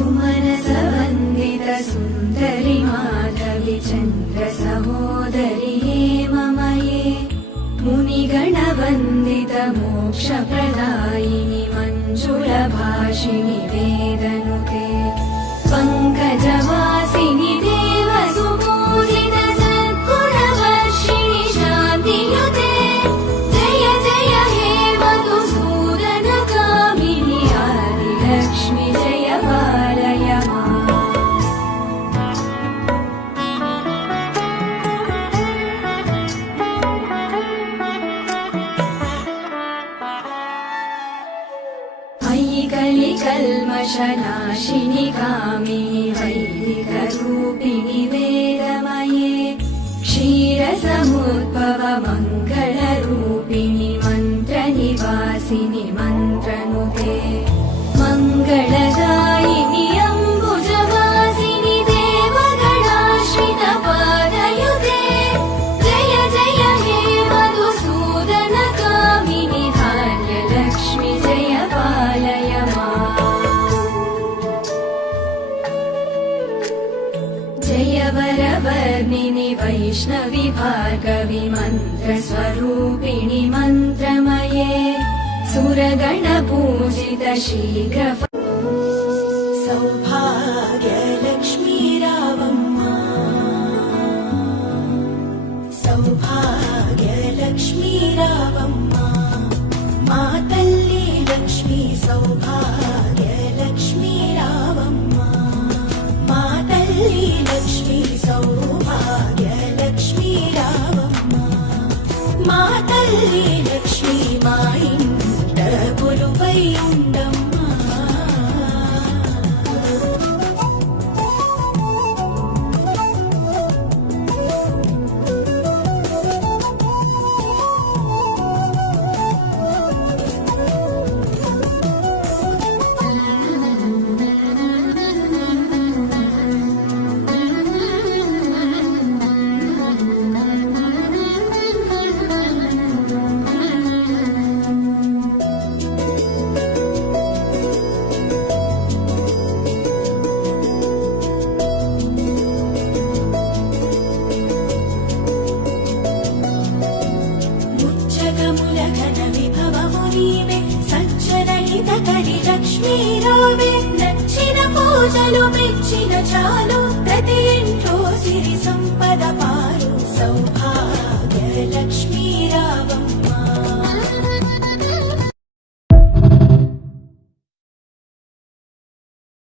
सुमनसवन्दित सुन्दरि माधवि चन्द्र सहोदरि हेममये मुनिगणवन्दित मोक्षप्रदायिनि मञ्जुलभाषिणि वेदनुते पङ्कजवासिनि देवसुपूजित सद्गुणवर्षिणि शान्तियुते जय जय हे मधुसूदनकामिनि आदिलक्ष्मि जय पालय माम्। मयि कलिकल्मषनाशिनि कामिनि वैदिकरूपिणि वेदमये क्षीरसमुद्भव मङ्गलरूपिणि मन्त्रनिवासिनि मन्त्रनुते मङ्गलदायिनि अम्बुजवासिनि देवगणाश्रित पादयुते जय जय हे मधुसूदनकामिनि धान्यलक्ष्मि जय पालय माम्। जय वरवर्णिनि वैष्णवि भार्गवि मन्त्रस्वरूपिणि मन्त्रमये सुरगणपूजित शीघ्र सौभाग्यलक्ष्मी रावम्मा सौभाग्यलक्ष्मी रावम्मा मा तल्ली लक्ष्मी सौभाग्यलक्ष्मी रावम्मा मा तल्ली लक्ष्मी सौभाग्यलक्ष्मी रावम्मा मा तल्ली लक्ष्मी मा इंट गुरुवै उंडम्मा। లక్ష్మీ రావే నచ్చిన పూజలు మెచ్చిన చాలు ప్రతి